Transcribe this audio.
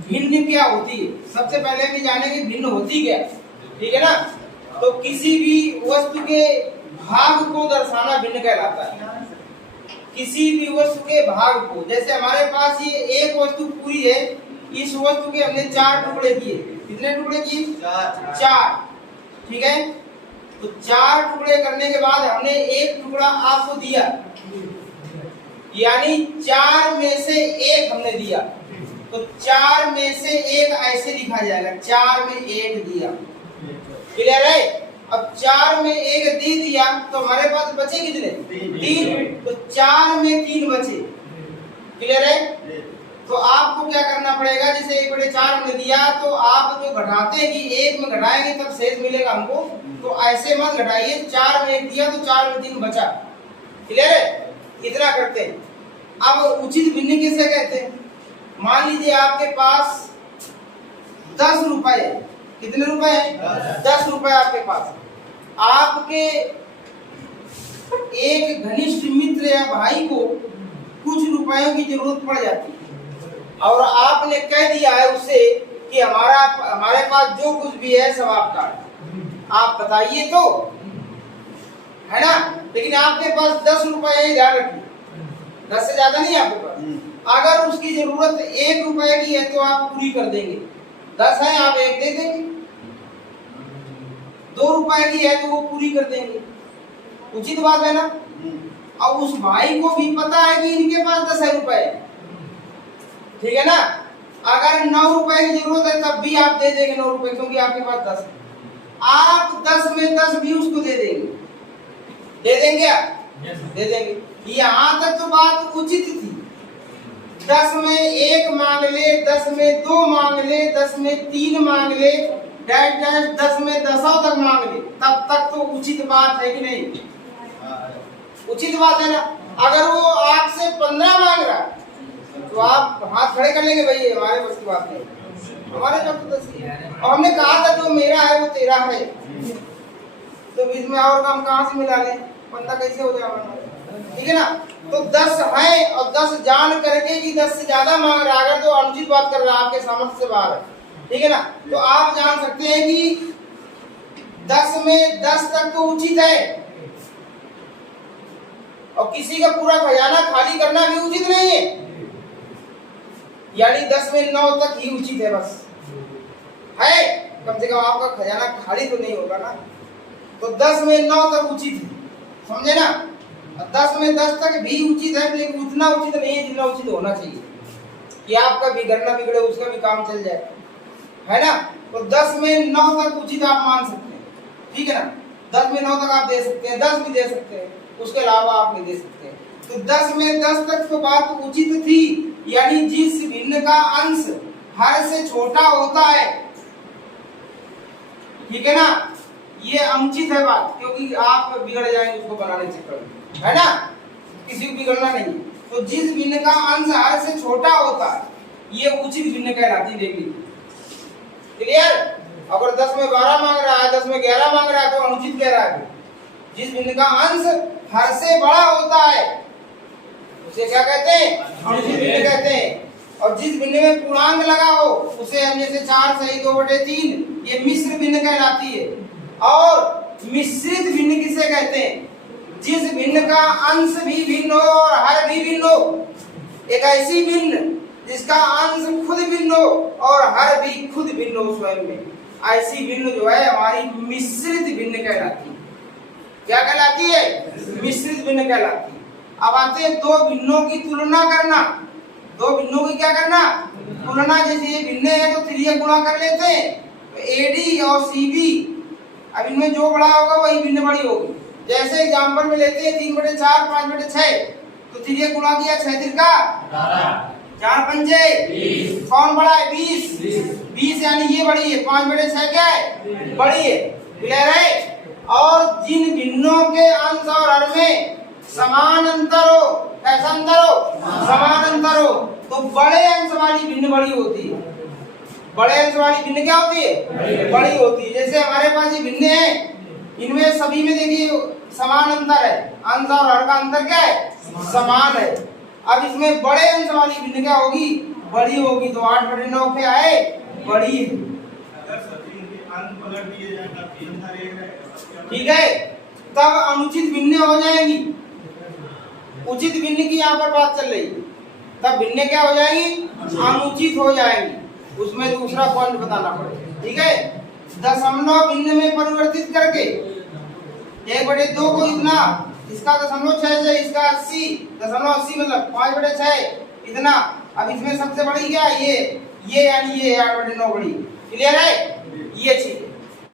भिन्न क्या होती है। सबसे पहले हम जानेंगे भिन्न होती क्या, ठीक है ना। तो किसी भी वस्तु के भाग को दर्शाना भिन्न कहलाता है। किसी भी वस्तु के भाग को, जैसे हमारे पास ये एक वस्तु पूरी है, इस वस्तु के हमने 4 टुकड़े किए। कितने टुकड़े किए? 4। ठीक है, तो 4 टुकड़े करने के बाद हमने एक टुकड़ा आपको दिया, यानी 4 में से 1 हमने दिया। तो 4 में से 1 ऐसे लिखा जाएगा, 4 में 1 दिया। क्लियर है? अब 4 में 1 दे दिया तो हमारे पास बचे कितने? 3। तो 4 में 3 बचे। क्लियर है? तो आपको क्या करना पड़ेगा, जैसे 1/4 हमने दिया, तो आप जो घटाते हैं कि 1 में घटाएंगे तब शेष मिलेगा हमको, तो ऐसे मत घटाइए। 4 में 1 दिया तो 4 में 3 बचा। क्लियर है? इतना करते हैं। अब उचित भिन्न किसे कहते हैं? मान लीजिए आपके पास 10 रुपए है। कितने रुपए हैं? 10 रुपए आपके पास। आपके एक घनिष्ठ मित्र या भाई को कुछ रुपयों की जरूरत पड़ जाती है और आपने कह दिया है उससे कि हमारे पास जो कुछ भी है सब आपका, आप बताइए तो, है ना। लेकिन आपके पास 10 रुपए है, ध्यान रखिए, 10 से ज्यादा नहीं आपके पास। अगर उसकी जरूरत 1 रुपए की है तो आप पूरी कर देंगे। 10 है, आप 1 दे देंगे। 2 रुपए की है तो वो पूरी कर देंगे। उचित बात है ना। अब उस भाई को भी पता है कि इनके पास 10 रुपए है, ठीक है ना। अगर 9 रुपए की जरूरत है तब भी आप दे देंगे 9 रुपए, क्योंकि आपके पास 10 है। आप 10 में 10 भी उसको दे देंगे। दे देंगे आप? दे देंगे। यहाँ तक तो बात उचित थी। 10 में 1 मांग ले, 10 में 2 मांग ले, 10 में 3 मांग ले, डैश डैश 10 में 10 तक मांग ले, तब तक तो उचित बात है कि नहीं? उचित बात है ना। अगर वो आपसे 15 मांग रहा तो आप हाथ खड़े कर लेंगे, भाई हमारे बस की बात नहीं, हमारे जो 10 है। और हमने कहा था जो मेरा है वो तेरा है, तो बीच में और काम कहाँ से मिला ले, 15 कैसे हो जाएगा? ठीक है ना। तो 10 है और 10 जान करके कि 10 से ज्यादा मांग रहा, अगर तो अनुचित बात कर रहा है, आपके सामर्थ्य से बाहर है, ठीक है ना। तो आप जान सकते हैं कि 10 में 10 तक तो उचित है, और किसी का पूरा खजाना खाली करना भी उचित नहीं है, यानी 10 में 9 तक ही उचित है। बस है, कम से कम आपका खजाना खाली तो नहीं होगा ना। तो 10 में 9 तक उचित है, समझे ना। 10 में 10 तक भी उचित है, लेकिन उतना उचित नहीं है जितना उचित होना चाहिए कि आपका बिगड़ना बिगड़े, उसका भी काम चल जाए, है ना। तो 10 में 9 तक उचित आप मान सकते हैं, ठीक है ना। 10 में 9 तक आप दे सकते हैं, 10 भी दे सकते हैं, उसके अलावा आप नहीं दे सकते। तो 10 में 10 तक तो बात उचित थी, यानी जिस भिन्न का अंश हर से छोटा होता है, ठीक है ना, ये अनुचित है बात, क्योंकि आप बिगड़ जाएंगे उसको बनाने के चक्कर में, है ना। किसी को बिगड़ना नहीं। तो जिस भिन्न का अंश हर से छोटा होता है, ये उचित भिन्न कहलाती है। देख लीजिए, क्लियर। अगर 10 में 12 मांग रहा है, 10 में 11 मांग रहा है तो अनुचित कह रहा है। जिस भिन्न का अंश हर से बड़ा होता है उसे क्या कहते हैं? अनुचित भिन्न कहते हैं। और जिस भिन्न में पूर्णांक लगा हो उसे हम जैसे 4 सही 2/3, ये मिश्र भिन्न कहलाती है। और मिश्रित भिन्न किसे कहते हैं? जिस भिन्न का अंश भी भिन्न हो और हर भी भिन्न हो। एक ऐसी भिन्न जिसका अंश खुद भिन्न हो और हर भी खुद भिन्न हो स्वयं में, ऐसी भिन्न जो है हमारी मिश्रित भिन्न कहलाती है। क्या कहलाती है? मिश्रित भिन्न कहलाती है। अब आते हैं दो भिन्नों की तुलना करना। दो भिन्नों की क्या करना? तुलना। जैसे ये भिन्न है तो 3 गुणा कर लेते हैं, तो AD और CB, अब इनमें जो बड़ा होगा वही भिन्न बड़ी होगी। जैसे एग्जांपल में लेते हैं 3/4 5/6, तो 3 गुणा किया 6 तिरका 4 पंजे 20। कौन बड़ा है? 20 यानी ये बड़ी है। 5/6 क्या है? बड़ी है। क्लियर है। और जिन भिन्नों के अंश और हर में समान अंतर हो, कैसा अंतर हो? समान अंतर हो, तो बड़े अंश वाली भिन्न बड़ी होती है। बड़े अंश वाली भिन्न क्या होती है? बड़ी होती है। जैसे हमारे पास ये भिन्न है, इनमें सभी में देखिए समान अंतर है, अंश और हर का अंतर क्या है? समान है। अब इसमें बड़े अंश वाली भिन्न क्या होगी? बड़ी होगी तो 8/9 पे आए बड़ी है। ठीक है, तब अनुचित भिन्न हो जाएंगी। उचित भिन्न की यहाँ पर बात चल रही, तब भिन्न क्या हो जाएगी, अनुचित हो जाएंगी। उसमें दूसरा पॉइंट बताना पड़ेगा। ठीक है, दशमलव भिन्न में परिवर्तित करके 1/2 को इतना, इसका 0.6 इसका 80, 0.80 मतलब 5/6 इतना। अब इसमें सबसे बड़ी क्या है, ये यानी ये 8/9 बड़ी। क्लियर है, ये चीज